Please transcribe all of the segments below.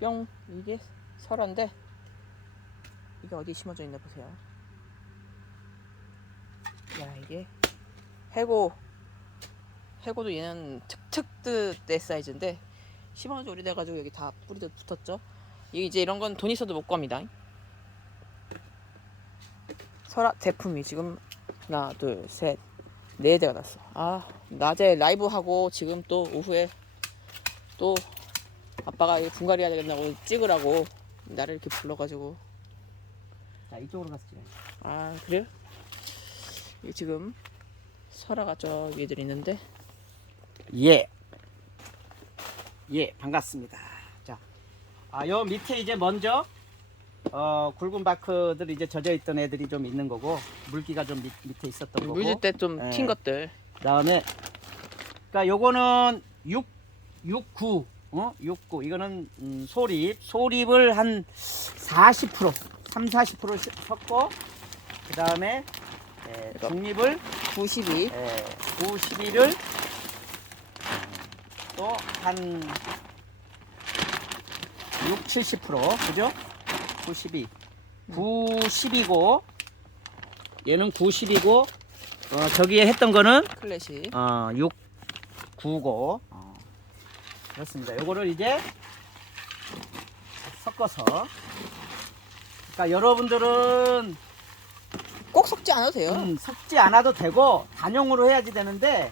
뿅 이게 설화인데 이게 어디 심어져 있나 보세요. 야 이게 해고 해고도 얘는 특특드 내 사이즈인데 심어져 오래돼가지고 여기 다 뿌리도 붙었죠. 이게 이제 이런 건 돈 있어도 못 구합니다. 설화 제품이 지금 하나 둘셋 네 대가 났어. 아 낮에 라이브 하고 지금 또 오후에 또 아빠가 이 분갈이 해야 되겠다고 찍으라고 나를 이렇게 불러가지고 자 이쪽으로 가서 찍어요. 아 그래요? 이 지금 설아가 저 위에들 있는데 예. 예, 반갑습니다. 자, 아, 요 밑에 이제 먼저 어, 굵은 바크들 이제 젖어 있던 애들이 좀 있는 거고 물기가 좀 밑, 밑에 있었던 거고. 물줄때좀 예. 튄 것들 그 다음에 그러니까 요거는 6 69 어? 69 이거는 음, 소립. 소립을 한 40% 3, 40% 섞고 그 다음에 에, 이거. 중립을 92 예, 92를 또한 6, 70% 그죠? 92 90이고 얘는 90이고 어, 저기에 했던 거는 클래식. 어, 6, 9고. 어, 그렇습니다. 요거를 이제 섞어서 그러니까 여러분들은 꼭 섞지 않아도 돼요 음, 섞지 않아도 되고 단용으로 해야지 되는데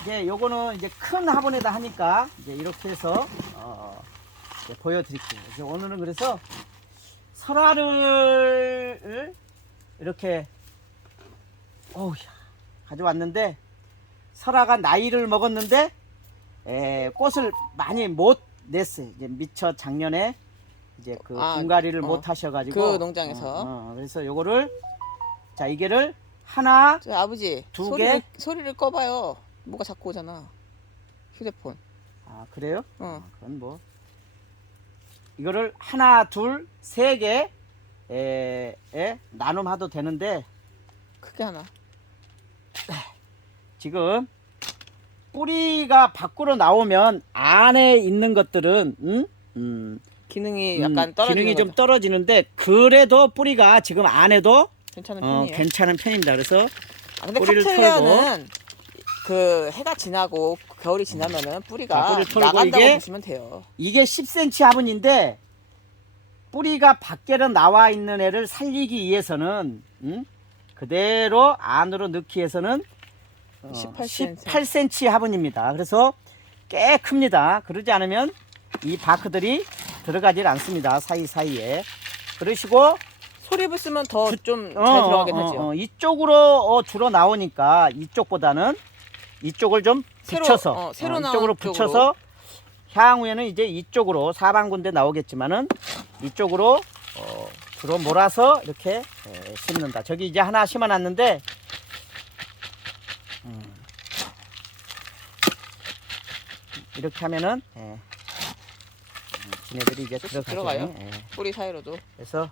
이제 요거는 이제 큰 화분에다 하니까 이제 이렇게 해서 어, 이제 보여드릴게요. 이제 오늘은 그래서 설화를 이렇게 어우야 가져왔는데 설화가 나이를 먹었는데 에, 꽃을 많이 못 냈어요. 이제 미처 작년에 이제 그 아, 분갈이를 어. 못 하셔가지고 그 농장에서. 어, 어, 그래서 요거를 자 이게를 하나 저 아버지 두 소리를, 개? 소리를 꺼봐요 뭐가 자꾸 오잖아 휴대폰 아 그래요? 어. 아, 그건 뭐 이거를 하나 둘 세 개 에, 에 나눔해도 되는데 크게 하나 지금 뿌리가 밖으로 나오면 안에 있는 것들은 음? 음, 기능이 음, 약간 떨어지는 기능이 좀 거죠. 떨어지는데 그래도 뿌리가 지금 안에도 괜찮은 어, 편이에요 괜찮은 편입니다. 그래서 아, 근데 뿌리를 카틀리아는 그 해가 지나고 겨울이 지나면은 뿌리가 자, 뿌리를 털고 나간다고 이게 보시면 돼요. 이게 10cm 화분인데 뿌리가 밖에로 나와 있는 애를 살리기 위해서는 음? 그대로 안으로 넣기 위해서는 어, 18cm. 18cm 화분입니다. 그래서 꽤 큽니다. 그러지 않으면 이 바크들이 들어가질 않습니다. 사이사이에. 그러시고 소립을 쓰면 더 좀잘 어, 들어가긴 어, 하죠. 어, 이쪽으로 어, 주로 나오니까 이쪽보다는 이쪽을 좀 새로, 붙여서 어, 새로 어, 이쪽으로 쪽으로. 붙여서 향후에는 이제 이쪽으로 사방군데 나오겠지만은 이쪽으로 어, 주로 몰아서 이렇게 에, 심는다. 저기 이제 하나 심어놨는데 이렇게 하면은 예, 음, 지네들이 이제 들어가죠. 들어가요? 예. 뿌리 사이로도. 그래서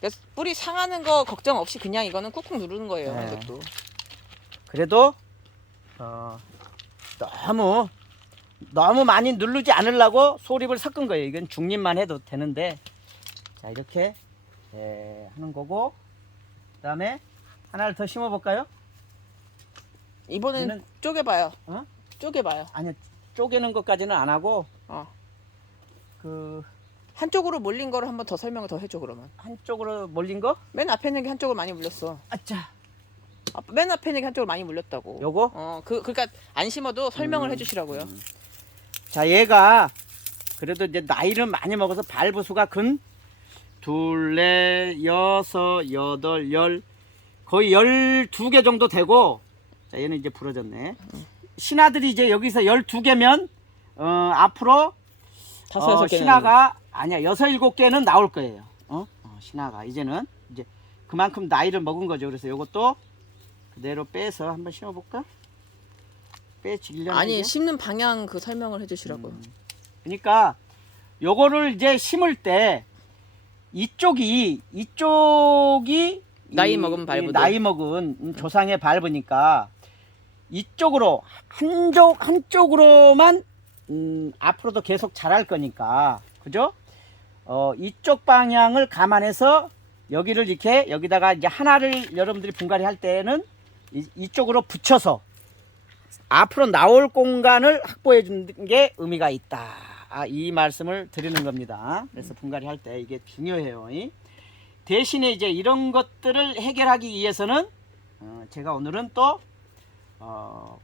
그래서 뿌리 상하는 거 걱정 없이 그냥 이거는 꾹꾹 누르는 거예요. 네. 이것도. 그래도 어, 너무 너무 많이 누르지 않으려고 소립을 섞은 거예요. 이건 중립만 해도 되는데 자 이렇게 예, 하는 거고 그다음에 하나를 더 심어 볼까요? 이번엔 얘는 쪼개봐요. 어? 쪼개봐요. 아니요 쪼개는 것까지는 안 하고 어. 그 한쪽으로 몰린 거를 한번 더 설명을 더 해줘 그러면. 한쪽으로 몰린 거 맨 앞에 있는 게 한쪽으로 많이 물렸어. 아짜 아, 맨 앞에 있는 게 한쪽으로 많이 물렸다고. 요거 어, 그 그러니까 안 심어도 설명을 음, 해주시라고요. 음. 자 얘가 그래도 이제 나이를 많이 먹어서 발부수가 근 둘레 여섯 여덟 열 거의 열두 개 정도 되고 자 얘는 이제 부러졌네 신하들이 이제 여기서 열두 개면 어 앞으로 다섯 어, 여섯 개. 신하가 아니야 여섯 일곱 개는 나올 거예요 어? 어 신하가 이제는 이제 그만큼 나이를 먹은 거죠 그래서 요것도 그대로 빼서 한번 심어볼까 빼지려면 아니 이게? 심는 방향 그 설명을 해주시라고요. 음. 그러니까 요거를 이제 심을 때 이쪽이 이쪽이 나이 이- 먹은 이 발부들. 나이 먹은 음, 조상의 발부니까 이쪽으로 한쪽 한쪽으로만 음, 앞으로도 계속 자랄 거니까 그죠? 어, 이쪽 방향을 감안해서 여기를 이렇게 여기다가 이제 하나를 여러분들이 분갈이 할 때는 이, 이쪽으로 붙여서 앞으로 나올 공간을 확보해 주는 게 의미가 있다. 아, 이 말씀을 드리는 겁니다. 그래서 분갈이 할 때 이게 중요해요. 이. 대신에 이제 이런 것들을 해결하기 위해서는 어, 제가 오늘은 또 어,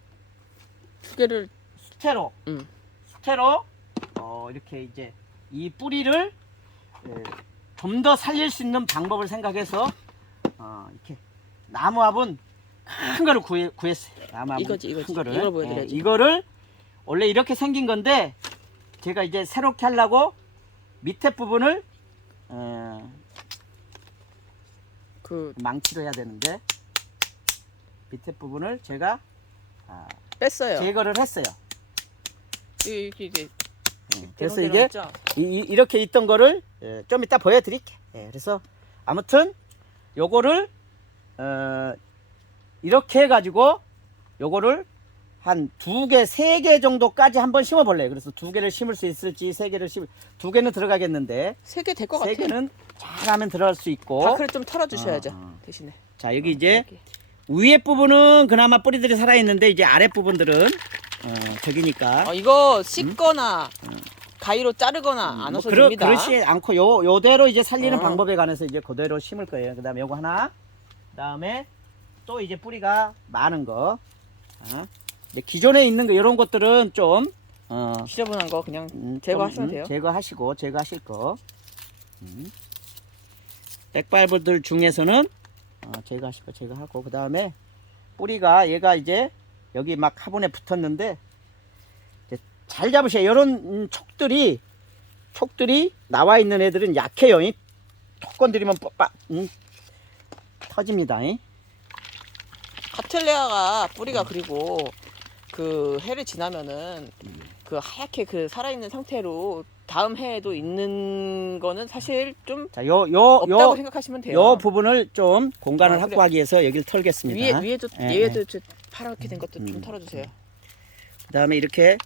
두 개를 수태로 음. 수태로 어, 이렇게 이제 이 뿌리를 좀 더 살릴 수 있는 방법을 생각해서 어, 이렇게 나무합은 큰 거를 구해, 구했어요. 나무합은 이거지, 이거지. 큰 거를. 이걸 보여드려야지. 예, 이거를 원래 이렇게 생긴 건데 제가 이제 새롭게 하려고 밑에 부분을 어, 그 망치로 해야 되는데 밑에 부분을 제가 아, 뺐어요. 제거를 했어요. 이게 이게 예, 그래서 이게 있죠? 이, 렇게 있던 거를 예, 좀 이따 보여드릴게. 예, 그래서 아무튼 요거를 어, 이렇게 해가지고 요거를 한 두 개, 세 개 정도까지 한번 심어볼래요. 그래서 두 개를 심을 수 있을지 세 개를 심, 두 개는 들어가겠는데 세개 될것세 같아. 개는 잘하면 들어갈 수 있고. 바크를 좀 털어주셔야죠. 어, 어. 대신에. 자 여기 이제 여기. 위에 부분은 그나마 뿌리들이 살아 있는데 이제 아래 부분들은 어, 저기니까 어, 이거 씻거나 가위로 자르거나 안 음. 뭐 와서 그러, 됩니다. 그렇지 않고 요 요대로 이제 살리는 어. 방법에 관해서 이제 그대로 심을 거예요. 그다음에 요거 하나, 그다음에 또 이제 뿌리가 많은 거. 어. 이제 기존에 있는 거 이런 것들은 좀 어, 지저분한 거 그냥 음, 제거하시면 좀, 음, 돼요. 제거하시고 제거하실 거. 음. 백발부들 중에서는 어, 제거하실 거 제거하고 그 다음에 뿌리가 얘가 이제 여기 막 화분에 붙었는데 이제 잘 잡으셔야 이런 음, 촉들이 촉들이 나와 있는 애들은 약해요. 이. 톡 건드리면 빠, 음, 터집니다. 이. 카틀레아가 음. 뿌리가 그리고 그 해를 지나면은 그 하얗게 그 살아있는 상태로 다음 해에도 있는 거는 사실 좀 자, 요, 요, 없다고 요, 생각하시면 돼요. 요 부분을 좀 공간을 아, 그래. 확보하기 위해서 여기를 털겠습니다. 위에 위에도 예, 얘도 저 파랗게 된 것도 음. 좀 털어주세요. 그 다음에 이렇게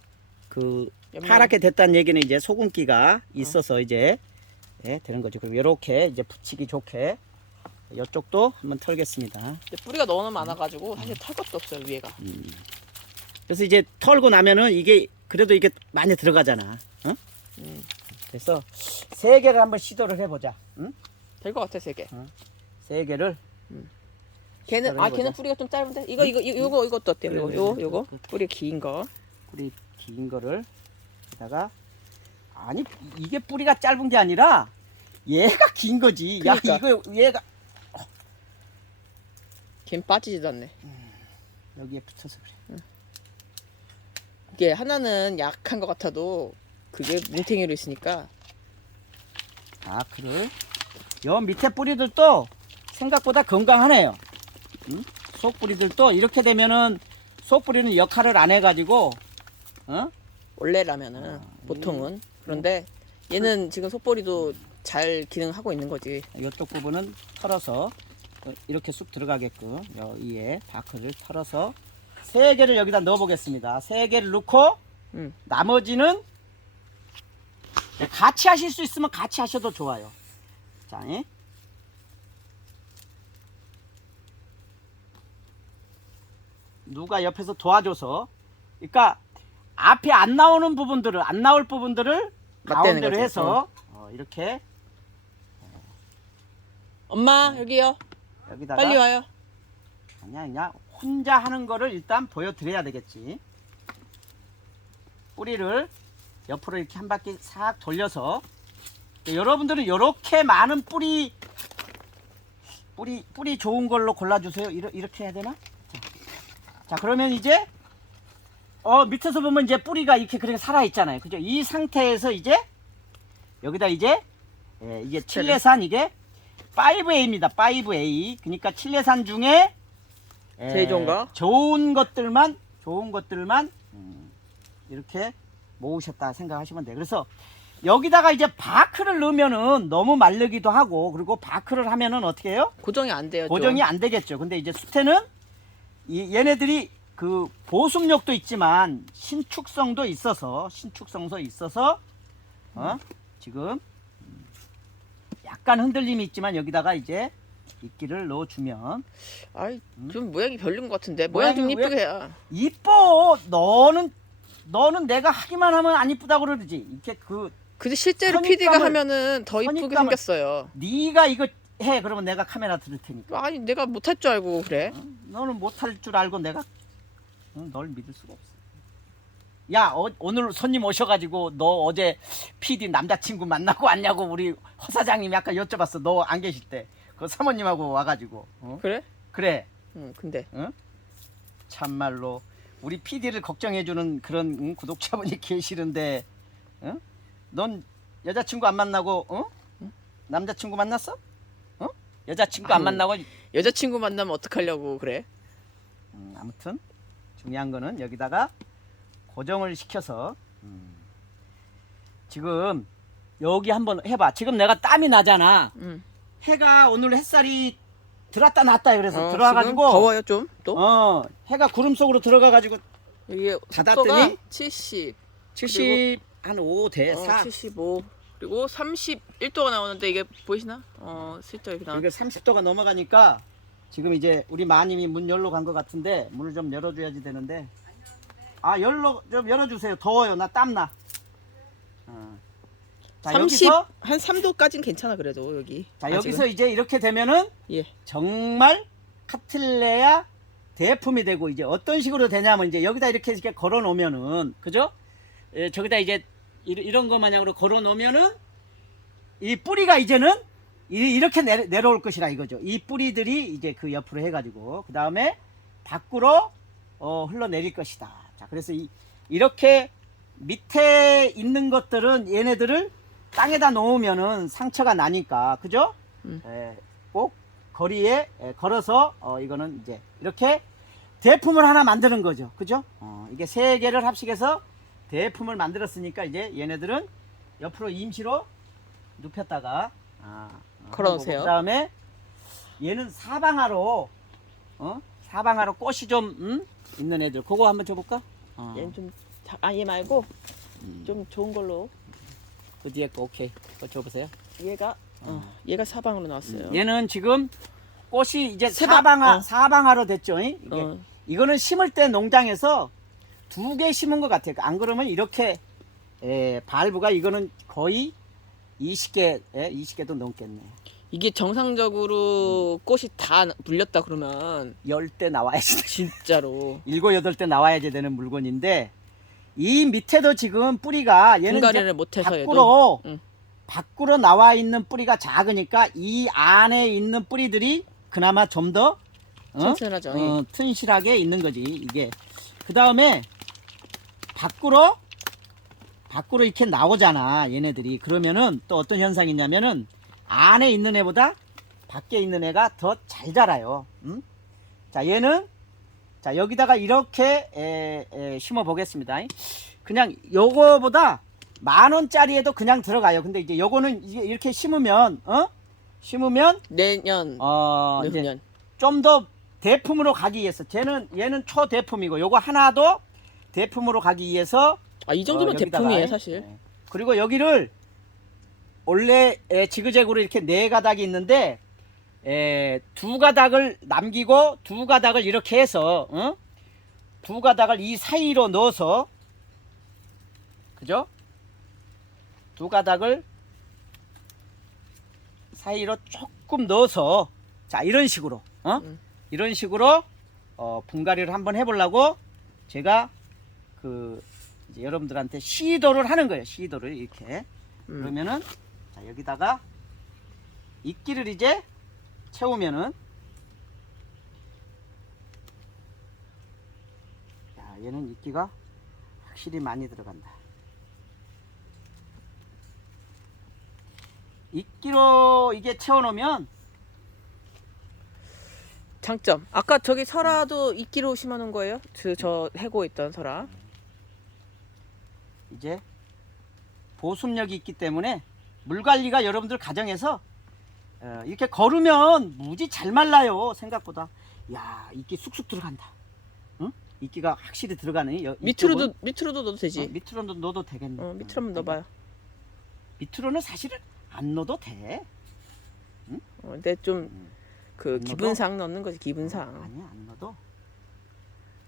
그 옆면. 파랗게 됐다는 얘기는 이제 소금기가 있어서 이제 예, 되는 거죠. 그럼 이렇게 이제 붙이기 좋게 이쪽도 한번 털겠습니다. 근데 뿌리가 너무 많아가지고 사실 털 것도 없어요 위에가. 음. 그래서 이제 털고 나면은 이게 그래도 이게 많이 들어가잖아. 어? 음. 그래서 세 개를 한번 시도를 해보자. 응? 될 것 같아 세 개. 세 개를 걔는 시도를 아 해보자. 걔는 뿌리가 좀 짧은데 이거 이거 이거 이거 이것도 어때요? 이거 그래, 요거 그래. 뿌리 긴 거. 뿌리 긴 거를 여기다가 아니 이게 뿌리가 짧은 게 아니라 얘가 긴 거지. 그러니까. 야 이거 얘가 걔는 빠지지도 않네. 여기에 붙어서 그래. 이게 하나는 약한 것 같아도 그게 뭉탱이로 있으니까 아 그래? 요 밑에 뿌리들도 생각보다 건강하네요. 응? 속 뿌리들도 이렇게 되면은 속 뿌리는 역할을 안 해가지고 어? 원래라면은 아, 보통은 그런데 얘는 지금 속보리도 잘 기능하고 있는 거지. 이쪽 부분은 털어서 이렇게 쑥 들어가게끔 요 위에 바크를 털어서 세 개를 여기다 넣어 보겠습니다. 세 개를 넣고 음. 나머지는 같이 하실 수 있으면 같이 하셔도 좋아요. 자, 예? 누가 옆에서 도와줘서, 그러니까 앞에 안 나오는 부분들을 안 나올 부분들을 가운데로. 해서 어, 이렇게 엄마 여기요. 여기다가 빨리 와요. 아니야, 아니야. 혼자 하는 거를 일단 보여드려야 되겠지. 뿌리를 옆으로 이렇게 한 바퀴 싹 돌려서 여러분들은 이렇게 많은 뿌리 뿌리 뿌리 좋은 걸로 골라주세요. 이러, 이렇게 해야 되나? 자, 자, 그러면 이제 어 밑에서 보면 이제 뿌리가 이렇게 그렇게 살아 있잖아요. 그죠? 이 상태에서 이제 여기다 이제 예, 이게 칠레산 이게 5A입니다. 5A. 그러니까 칠레산 중에 에, 제일 좋은 거? 좋은 것들만 좋은 것들만 음, 이렇게 모으셨다 생각하시면 돼요. 그래서 여기다가 이제 바크를 넣으면은 너무 마르기도 하고 그리고 바크를 하면은 어떻게 해요? 고정이 안 돼요. 좀. 고정이 안 되겠죠. 근데 이제 수태는 이 얘네들이 그 보습력도 있지만 신축성도 있어서 신축성도 있어서 어? 지금 음, 약간 흔들림이 있지만 여기다가 이제 이끼를 넣어주면 아이 음? 좀 모양이 별론 것 같은데 모양 좀 모양이 왜- 이쁘게 해야. 이뻐. 너는 너는 내가 하기만 하면 안 이쁘다고 그러지. 이렇게 그 근데 실제로 선입감을- PD가 하면은 더 이쁘게 생겼어요. 네가 이거 해. 그러면 내가 카메라 들을 테니까. 아니 내가 못할 줄 알고 그래. 응? 너는 못할 줄 알고 내가 응, 널 믿을 수가 없어. 야 어, 오늘 손님 오셔가지고 너 어제 PD 남자친구 만나고 왔냐고 우리 허 사장님이 아까 여쭤봤어. 너 안 계실 때. 그 사모님하고 와가지고. 어? 그래? 그래. 응 근데 참말로 우리 PD를 걱정해주는 그런 응, 구독자분이 계시는데, 응? 넌 여자친구 안 만나고, 어? 남자친구 만났어? 어? 여자친구 안 아유. 만나고, 여자친구 만나면 어떡하려고 그래? 음, 아무튼 중요한 거는 여기다가 고정을 시켜서 음, 지금 여기 한번 해봐. 지금 내가 땀이 나잖아. 응. 해가 오늘 햇살이 들었다 놨다 그래서 어, 들어와가지고, 지금 더워요 좀 또. 어, 해가 구름 속으로 들어가가지고 이게 닫았더니 습도가 70, 70한5 대, 어, 4 75 그리고 31도가 나오는데 이게 보이시나? 어 슬쩍 이렇게 나. 그러니까 30도가 넘어가니까 지금 이제 우리 마님이 문 열러 간 것 같은데 문을 좀 열어줘야지 되는데 아 열러 좀 열어주세요 더워요 나 땀나 어. 자 30 여기서 한 3도까지는 괜찮아 그래도 여기. 자 아직은. 여기서 이제 이렇게 되면은 예. 정말 카틀레아 대품이 되고 이제 어떤 식으로 되냐면 이제 여기다 이렇게 이렇게 걸어 놓으면은 그죠? 예, 저기다 이제 이- 이런 거 마냥으로 걸어 놓으면은 이 뿌리가 이제는 이- 이렇게 내려, 내려 올 것이라 이거죠. 이 뿌리들이 이제 그 옆으로 해가지고 그 다음에 밖으로 어, 흘러내릴 것이다. 자, 그래서 이, 이렇게 밑에 있는 것들은 얘네들을 땅에다 놓으면은 상처가 나니까 그죠? 음. 예, 꼭 거리에 예, 걸어서 어, 이거는 이제 이렇게 대품을 하나 만드는 거죠. 그죠? 어, 이게 세 개를 합식해서 대품을 만들었으니까 이제 얘네들은 옆으로 임시로 눕혔다가 아, 어, 걸어놓으세요. 그 다음에 얘는 사방하로 어? 사방하로 꽃이 좀 음? 있는 애들 그거 한번 줘볼까? 어. 얘는 좀 아얘 말고 음. 좀 좋은 걸로 그 뒤에 거 오케이 그거 줘보세요. 얘가 어, 얘가 사방으로 나왔어요. 얘는 지금 꽃이 이제 세방, 사방하 어. 사방하로 됐죠. 이? 이게 어, 이거는 심을 때 농장에서 두 개 심은 것 같아요. 안 그러면 이렇게 에, 발부가 이거는 거의 20개, 에, 20개도 넘겠네. 이게 정상적으로 꽃이 다 물렸다 그러면 열대 나와야지. 진짜로 일곱 여덟 대 나와야지 되는 물건인데 이 밑에도 지금 뿌리가 얘는 이제 분갈이를 못해서 얘도 밖으로 응. 밖으로 나와 있는 뿌리가 작으니까 이 안에 있는 뿌리들이 그나마 좀더 어? 튼튼하죠. 어, 튼실하게 있는 거지 이게 그 다음에 밖으로 밖으로 이렇게 나오잖아 얘네들이 그러면은 또 어떤 현상이 있냐면은 안에 있는 애보다 밖에 있는 애가 더 잘 자라요 음? 자 얘는 자 여기다가 이렇게 에, 에, 심어 보겠습니다 그냥 요거보다 만 원짜리에도 그냥 들어가요 근데 이제 요거는 이렇게 심으면 어 심으면 내년 어 내후년 좀 더 대품으로 가기 위해서 쟤는 얘는 초대품이고 요거 하나도 대품으로 가기 위해서 아 이 정도면 어, 대품이에요 사실. 네. 그리고 여기를 원래 에, 지그재그로 이렇게 네 가닥이 있는데 에, 두 가닥을 남기고 두 가닥을 이렇게 해서 어? 두 가닥을 이 사이로 넣어서 그죠? 두 가닥을 사이로 조금 넣어서 자 이런 식으로 어? 음. 이런 식으로 어, 분갈이를 한번 해보려고 제가 그 이제 여러분들한테 시도를 하는 거예요. 시도를 이렇게 음. 그러면은 자, 여기다가 이끼를 이제 채우면은 야 얘는 이끼가 확실히 많이 들어간다. 이끼로 이게 채워놓으면 장점. 아까 저기 설화도 이끼로 심어놓은 거예요? 저, 저 해고 있던 설화. 이제 보습력이 있기 때문에 물 관리가 여러분들 가정에서 어, 이렇게 걸으면 무지 잘 말라요 생각보다 야 이끼 쑥쑥 들어간다 응? 이끼가 확실히 들어가네 여- 밑으로도 이쪽은. 밑으로도 넣어도 되지. 어, 밑으로도 넣어도 되겠네 어, 밑으로 한번 응, 넣어봐요. 밑으로는 사실은 안 넣어도 돼 어, 근데 좀 음. 그안 기분상 넣는 거지 기분상. 아니야 안 넣어도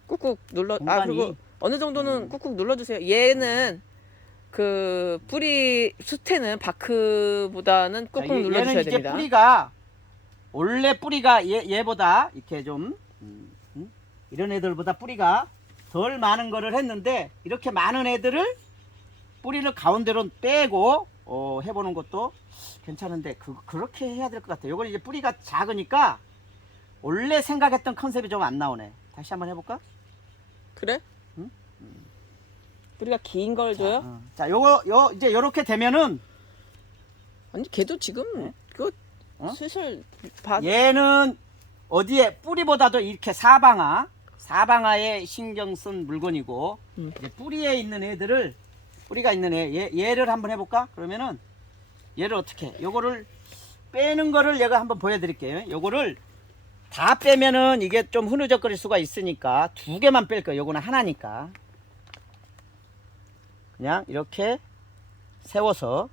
꾹꾹 눌러. 아 공간이- 그리고 어느 정도는 음. 꾹꾹 눌러주세요. 얘는 그 뿌리 수태는 바크보다는 꾹꾹 자, 얘- 눌러주셔야 얘는 이제 됩니다. 뿌리가 원래 뿌리가 얘, 얘보다 이렇게 좀 음, 음? 이런 애들보다 뿌리가 덜 많은 거를 했는데 이렇게 많은 애들을 뿌리를 가운데로 빼고 어, 해보는 것도 괜찮은데 그, 그렇게 해야 될 것 같아요. 이건 이제 뿌리가 작으니까 원래 생각했던 컨셉이 좀 안 나오네. 다시 한번 해볼까? 그래? 응? 뿌리가 긴 걸 줘요? 어. 자, 요거 요 이제 요렇게 되면은 아니 걔도 지금 네? 그 어? 슬슬 봐. 얘는 어디에 뿌리보다도 이렇게 사방아 사방아에 신경 쓴 물건이고 음. 이제 뿌리에 있는 애들을 뿌리가 있는 애 얘, 얘를 한번 해볼까 그러면은 얘를 어떻게 요거를 빼는 거를 얘가 한번 보여드릴게요 요거를 다 빼면은 이게 좀 흐느적거릴 수가 있으니까 두 개만 뺄 거예요 요거는 하나니까 그냥 이렇게 세워서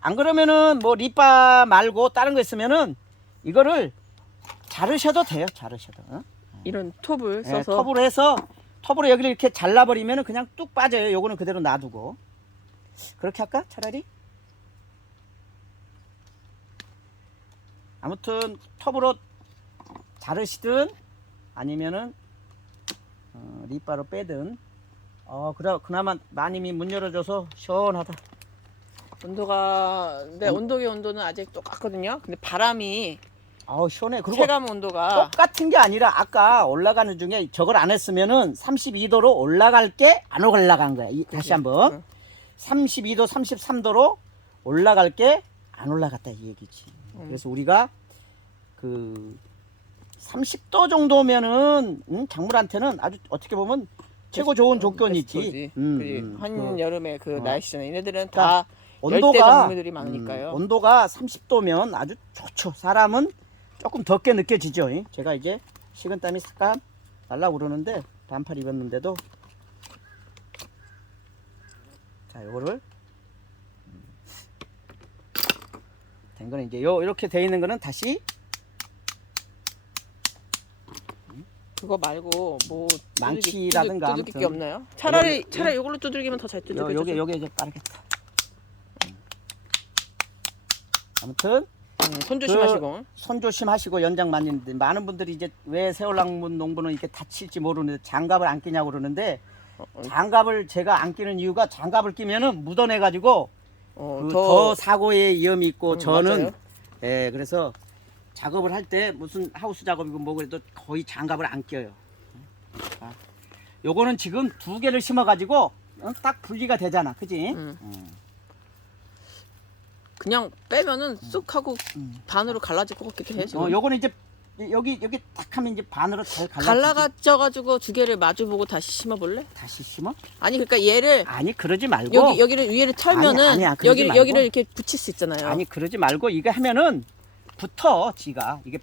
안 그러면은 뭐 립바 말고 다른 거 있으면은 이거를 자르셔도 돼요. 자르셔도. 어? 이런 톱을 예, 써서 톱으로 해서 톱으로 여기를 이렇게 잘라버리면은 그냥 뚝 빠져요. 요거는 그대로 놔두고 그렇게 할까? 차라리. 아무튼 톱으로 자르시든 아니면은 어, 립바로 빼든 어 그래 그나마 마님이 문 열어줘서 시원하다. 온도가 근데 온- 온도계 온도는 아직 똑같거든요. 근데 바람이 아우 시원해. 그리고 체감 온도가 똑같은 게 아니라 아까 올라가는 중에 저걸 안 했으면은 32도로 올라갈 게 안 올라간 거야. 이- 다시 한번 응. 32도, 33도로 올라갈 게 안 올라갔다 이 얘기지. 음. 그래서 우리가 그 30도 정도면은 음, 작물한테는 아주 어떻게 보면 최고 좋은 조건이지. 베스트지. 음, 그지. 음, 한그 여름에 그 어. 날씨잖아요. 얘네들은 그러니까 다 열대 온도가 작물들이 많으니까요. 음, 온도가 30도면 아주 좋죠. 사람은 조금 덥게 느껴지죠. 이? 제가 이제 식은땀이 삭감 날라 오르는데 반팔 입었는데도 자 요거를 음, 된 거는 이제 요 이렇게 돼 있는 거는 다시 그거 말고 뭐 망치라든가 두들, 두들길 게 아무튼. 없나요? 차라리 요거- 차라리 이걸로 두들기면 더 잘 요, 두들겨져. 요게 요게 이제 빠르겠다. 음. 아무튼 음, 손 조심하시고. 손 조심하시고 연장 많이는데 많은 분들이 이제 왜 세월낙문 농부는 이렇게 다칠지 모르는데 장갑을 안 끼냐고 그러는데 어, 어, 장갑을 제가 안 끼는 이유가 장갑을 끼면은 묻어내 가지고 어, 그 더, 더 사고의 위험이 있고 음, 저는 맞아요. 예 그래서 작업을 할 때 무슨 하우스 작업이고 뭐 그래도 거의 장갑을 안 껴요. 아, 요거는 지금 두 개를 심어 가지고 어, 딱 분리가 되잖아, 그지? 음. 음. 그냥 빼면은 쑥 하고 음. 반으로 갈라질 것 같기도 해. 지금. 어, 요거는 이제 여기 여기 딱 하면 이제 반으로 잘 갈라. 갈라가져 가지고 두 개를 마주 보고 다시 심어 볼래? 다시 심어? 아니 그러니까 얘를 아니 그러지 말고 여기 여기를 위에를 털면은 아니, 아니야, 그러지 여기 말고. 여기를 이렇게 붙일 수 있잖아요. 아니 그러지 말고 이거 하면은 붙어 지가 이게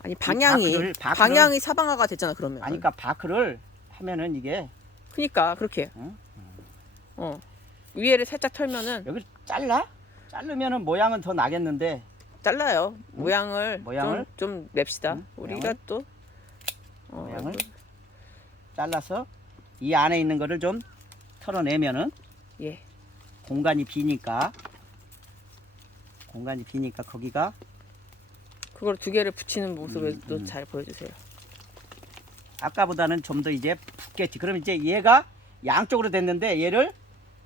아니 방향이 바크를- 바크를- 방향이 사방화가 되잖아 그러면. 아니까 바크를 하면은 이게 그러니까 그렇게. 응? 어 위에를 살짝 털면은 여기 잘라? 자르면은 모양은 더 나겠는데 잘라요. 모양을, 모양을? 좀, 좀 냅시다. 응? 우리가 모양을? 또 어, 모양을? 잘라서 이 안에 있는 거를 좀 털어내면은 예. 공간이 비니까 공간이 비니까 거기가 그걸 두 개를 붙이는 모습을 음, 또 음. 잘 보여주세요. 아까보다는 좀 더 이제 붙겠지. 그럼 이제 얘가 양쪽으로 됐는데 얘를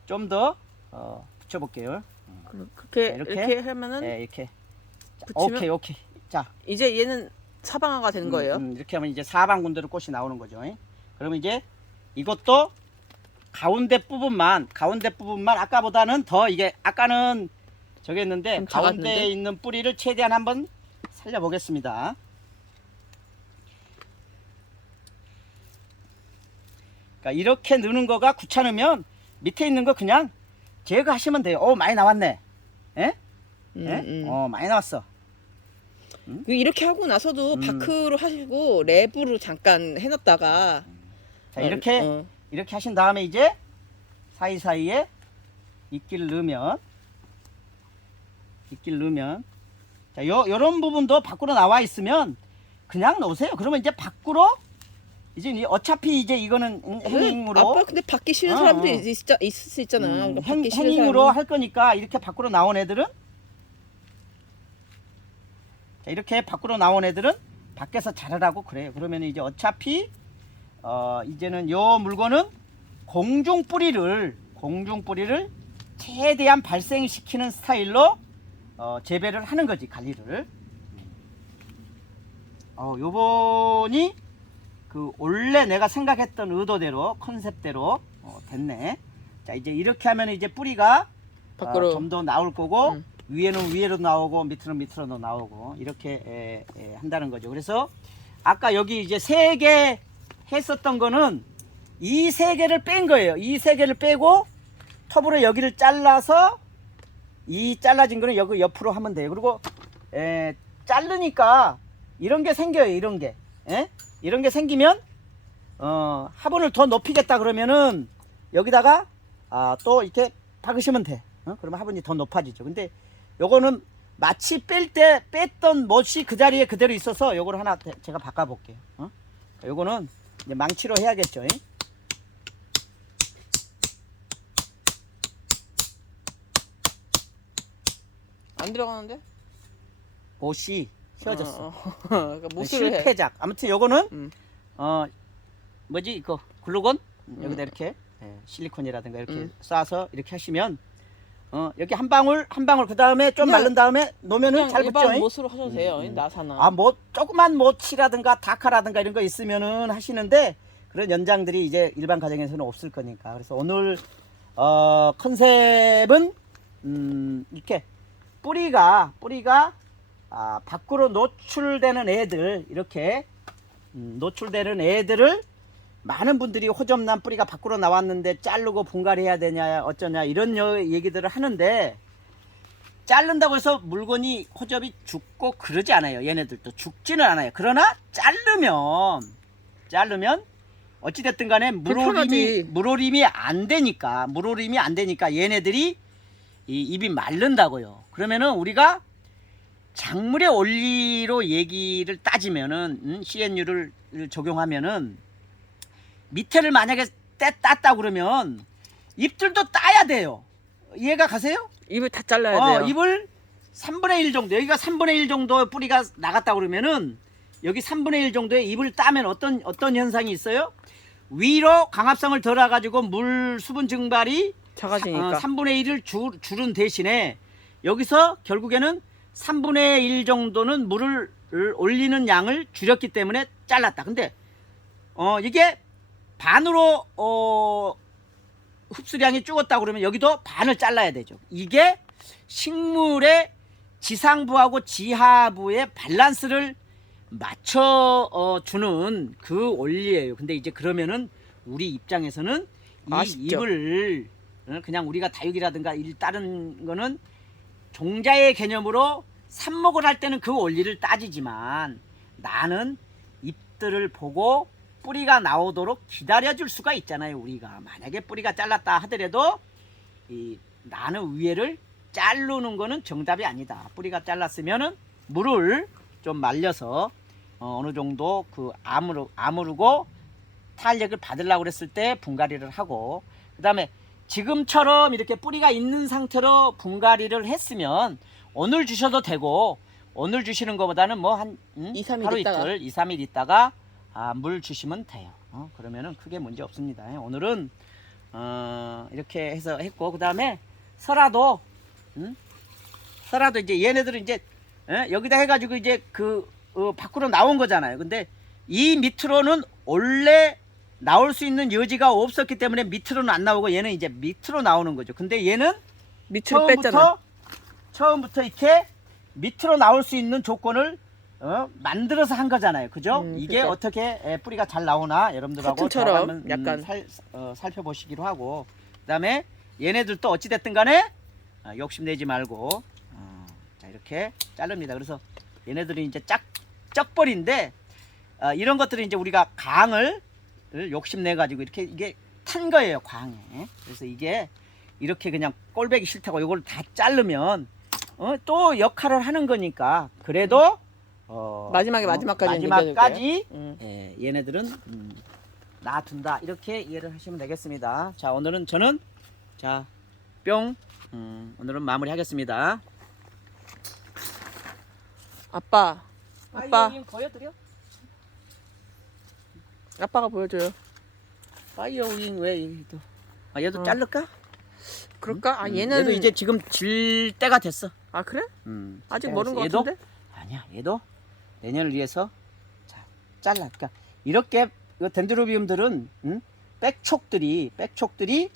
좀 더 어, 붙여볼게요. 그- 그렇게 자, 이렇게? 이렇게, 하면은 네, 이렇게. 자, 붙이면 오케이, 오케이. 자, 이제 얘는 사방화가 되는 거예요. 음, 음, 이렇게 하면 이제 사방 군데로 꽃이 나오는 거죠. 예? 그러면 이제 이것도 가운데 부분만 가운데 부분만 아까보다는 더 이게 아까는 저기 했는데 좀 가운데 작았는데? 있는 뿌리를 최대한 한번 살려 보겠습니다. 그러니까 이렇게 넣는 거가 귀찮으면 밑에 있는 거 그냥 제거하시면 돼요. 오 많이 나왔네. 예? 음, 예? 음. 어 많이 나왔어. 그 이렇게 하고 나서도 음. 바크로 하시고 랩으로 잠깐 해놨다가 자 이렇게 어, 어. 이렇게 하신 다음에 이제 사이사이에 이끼를 넣으면 이끼를 넣으면 자, 요 요런 부분도 밖으로 나와 있으면 그냥 놓으세요. 그러면 이제 밖으로 이제 이- 어차피 이제 이거는 행잉으로 아빠 근데 받기 싫은 어, 사람도 어. 있, 있, 있을 수 있잖아. 음, 그러니까 행, 받기 싫은 행잉으로 사람은 할 거니까 이렇게 밖으로 나온 애들은 자, 이렇게 밖으로 나온 애들은 밖에서 자라라고 그래요. 그러면 이제 어차피 어, 이제는 요 물건은 공중 뿌리를 공중 뿌리를 최대한 발생시키는 스타일로 어, 재배를 하는 거지 관리를. 어, 요번이 그 원래 내가 생각했던 의도대로 컨셉대로 어, 됐네. 자 이제 이렇게 하면 이제 뿌리가 밖으로 좀더 나올 거고 음. 위에는 위에로 나오고 밑으로 밑으로 나오고 이렇게 에, 에, 한다는 거죠. 그래서 아까 여기 이제 세 개 했었던 거는 이 세 개를 뺀 거예요. 이 세 개를 빼고 톱으로 여기를 잘라서 이 잘라진 거는 여기 옆으로 하면 돼요. 그리고 에, 자르니까 이런 게 생겨요. 이런 게 에? 이런 게 생기면 어, 화분을 더 높이겠다 그러면은 여기다가 아, 또 이렇게 박으시면 돼. 어? 그러면 화분이 더 높아지죠. 근데 요거는 마치 뺄 때 뺐던 못이 그 자리에 그대로 있어서 요거를 하나 대- 제가 바꿔 볼게요. 어? 요거는 이제 망치로 해야겠죠. 잉? 안 들어가는데? 못이 휘어졌어. 어, 어. 그러니까 못을 해. 실패작. 아무튼 요거는 음. 어 뭐지 이거 글루건 음. 여기다 이렇게 예, 실리콘이라든가 이렇게 음. 쏴서 이렇게 하시면 어 여기 한 방울 한 방울 그 다음에 좀 그냥- 마른 다음에 놓으면은 그냥 잘 일반 붙죠. 잉? 못으로 하셔도 돼요. 음. 나사나. 아, 뭐 조그만 모치라든가 다카라든가 이런 거 있으면은 하시는데 그런 연장들이 이제 일반 가정에서는 없을 거니까. 그래서 오늘 어 컨셉은 음 이렇게 뿌리가 뿌리가 아, 밖으로 노출되는 애들 이렇게 음, 노출되는 애들을 많은 분들이 호접난 뿌리가 밖으로 나왔는데 자르고 분갈이해야 되냐 어쩌냐 이런 여- 얘기들을 하는데 자른다고 해서 물건이 호접이 죽고 그러지 않아요. 얘네들도 죽지는 않아요. 그러나 자르면 자르면 어찌 됐든 간에 물오림이. 물오림이 안 되니까 물오림이 안 되니까 얘네들이 이 입이 마른다고요. 그러면은 우리가 작물의 원리로 얘기를 따지면은 음, CNU를 적용하면은 밑에를 만약에 떼, 땄다 그러면 잎들도 따야 돼요. 이해가 가세요? 입을 다 잘라야 어, 돼요. 잎을 3분의 1 정도 여기가 3분의 1 정도 뿌리가 나갔다 그러면은 여기 3분의 1 정도의 잎을 따면 어떤 어떤 현상이 있어요? 위로 강압성을 덜어 가지고 물 수분 증발이 작아지니까. 어, 3분의 1을 줄, 줄은 대신에 여기서 결국에는 3분의 1 정도는 물을 올리는 양을 줄였기 때문에 잘랐다. 근데 어 이게 반으로 어 흡수량이 줄었다 그러면 여기도 반을 잘라야 되죠. 이게 식물의 지상부하고 지하부의 밸런스를 맞춰 어, 주는 그 원리예요. 근데 이제 그러면은 우리 입장에서는 이 아쉽죠. 입을 어, 그냥 우리가 다육이라든가 일 다른 거는 종자의 개념으로 삽목을 할 때는 그 원리를 따지지만 나는 잎들을 보고 뿌리가 나오도록 기다려줄 수가 있잖아요. 우리가 만약에 뿌리가 잘랐다 하더라도 이 나는 위에를 자르는 거는 정답이 아니다. 뿌리가 잘랐으면은 물을 좀 말려서 어, 어느 정도 그 아무르 아무르고 탄력을 받으려고 그랬을 때 분갈이를 하고 그다음에 지금처럼 이렇게 뿌리가 있는 상태로 분갈이를 했으면 오늘 주셔도 되고 오늘 주시는 것보다는 뭐한 음? 이, 삼일 하루 있다가. 이틀, 2, 3일 있다가 아, 물 주시면 돼요. 어, 그러면은 크게 문제 없습니다. 오늘은 어, 이렇게 해서 했고 그 다음에 설화도 음? 설화도 이제 얘네들은 이제 예? 여기다 해가지고 이제 그 어, 밖으로 나온 거잖아요. 근데 이 밑으로는 원래 나올 수 있는 여지가 없었기 때문에 밑으로는 안 나오고 얘는 이제 밑으로 나오는 거죠. 근데 얘는 밑으로 뺐잖아. 처음부터 처음부터 이렇게 밑으로 나올 수 있는 조건을 어, 만들어서 한 거잖아요. 그죠? 음, 이게 그러니까. 어떻게 에, 뿌리가 잘 나오나 여러분들하고 한번, 음, 약간. 살, 어, 살펴보시기로 하고 그다음에 얘네들도 어찌 됐든 간에 어, 욕심내지 말고 어, 자 이렇게 자릅니다. 그래서 얘네들이 이제 짝 쩍벌인데 어, 이런 것들은 이제 우리가 강을 욕심내 가지고 이렇게 이게 탄 거예요 광에. 그래서 이게 이렇게 그냥 꼴배기 싫다고 이걸 다 자르면 어, 또 역할을 하는 거니까 그래도 어, 마지막에 어, 마지막까지 마지막까지 음. 예, 얘네들은 음, 놔둔다 이렇게 이해를 하시면 되겠습니다. 자 오늘은 저는 자뿅 음, 오늘은 마무리하겠습니다. 아빠 아빠 파이어윙 보여드려? 아빠가 보여줘요. 파이어윙 왜 얘도 아 얘도 어. 자를까? 그럴까? 아 음, 얘는 얘도 이제 지금 질 때가 됐어. 아 그래? 음, 아직 됐어. 것 얘도 같은데? 아니야 얘도 내년을 위해서 자 잘라 그러니까 이렇게 이 덴드로비움들은 음? 백촉들이 백촉들이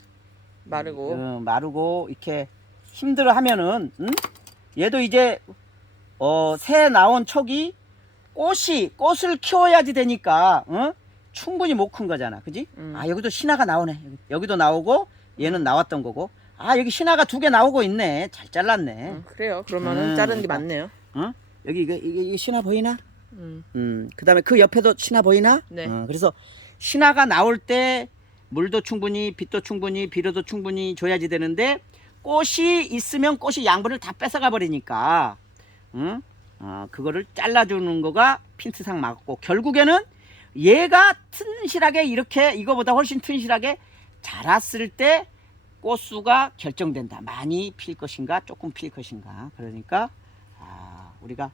마르고 어, 마르고 이렇게 힘들어하면은 음? 얘도 이제 어, 새 나온 촉이 꽃이 꽃을 키워야지 되니까 어? 충분히 못 큰 거잖아 그지 음. 아 여기도 신화가 나오네 여기- 여기도 나오고 얘는 나왔던 거고 아 여기 신화가 두 개 나오고 있네 잘 잘랐네 음, 그래요. 그러면은 음, 자르는 게 그러니까. 맞네요. 어? 여기 이게, 이게, 이게 신화 보이나 음. 음, 그 다음에 그 옆에도 신화 보이나? 네. 어, 그래서 신화가 나올 때 물도 충분히 빛도 충분히 비료도 충분히 줘야지 되는데 꽃이 있으면 꽃이 양분을 다 뺏어가 버리니까 응? 어, 그거를 잘라주는 거가 핀트상 맞고 결국에는 얘가 튼실하게 이렇게 이거보다 훨씬 튼실하게 자랐을 때 꽃수가 결정된다. 많이 필 것인가 조금 필 것인가. 그러니까 아, 우리가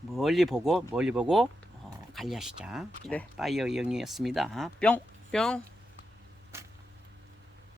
멀리 보고 멀리 보고 어, 관리하시자. 자, 네. 파이어 이영이었습니다. 뿅. 뿅.